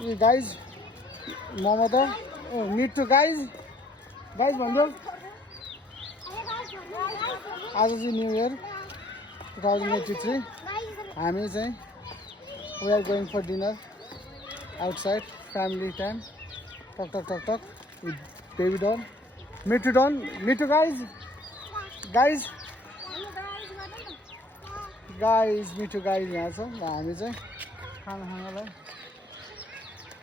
guys momo त meet to guys भन्यो आज चाहिँ न्यू इयर 2083 हामी चाहिँ we are going for dinner outside family time talk talk talk talk with baby done मिठु गाइज मिठु गाइज यहाँ छ हामी चाहिँ खाना खानालाई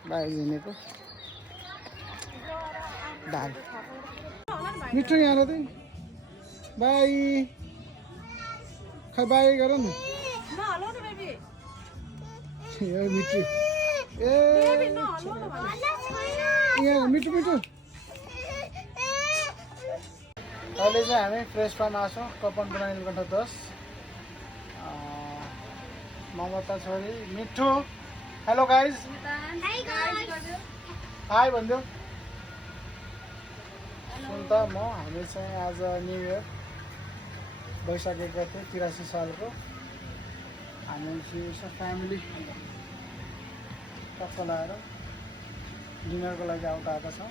बाहिर हिँडेको दाल मिठो यहाँ चाहिँ बाई खै बाई गर न मिठो ए यहाँ मिठो अहिले चाहिँ हामी फ्रेस पार्न आएको छौँ कपन नीलकण्ठ 10 ममता छोरी मिठो हेलो गाइज हाई भनिदेऊ सुन त म हामी चाहिँ आज न्यू इयर भइसकेको थियो 83 सालको हामी फ्यामिली टक्क लगाएर डिनरको लागि आएका छौँ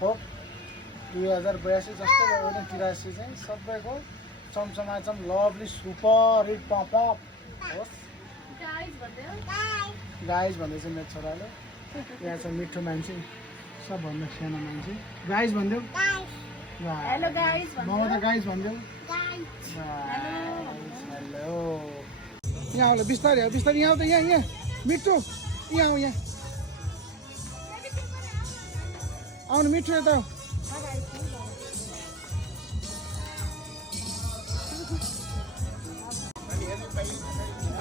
होप 2082 जस्तो भयो भने 83 चाहिँ सबैको चमचमाचम लभली सुपर हिट पप होस् गाइज भन्दैछ मेरो छोराले यहाँ छ मिठो मान्छे सबभन्दा सानो मान्छे गाइज भनिदेऊ हेलो गाइज ममता गाइज भनिदेऊ हेलो यहाँ आउला बिस्तारै यहाँ त यहाँ मिठो यहाँ आउनु मिठो यता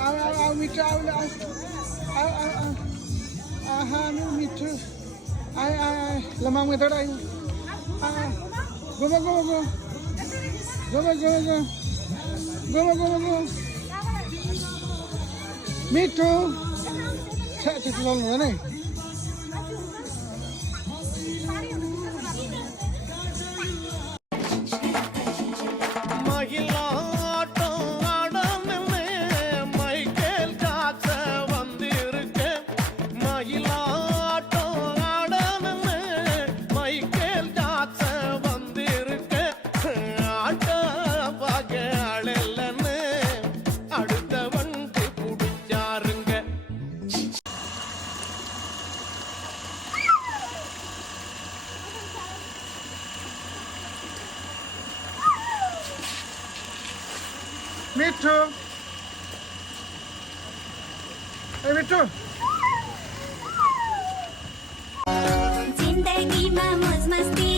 आऊ मिठो आउला आहा मेरो मिठो आए ल मामु यता आयो गो मिठो चलाउनु हुँदैन है मिठो ए मिठो जिन्दगीमा मौज मस्ती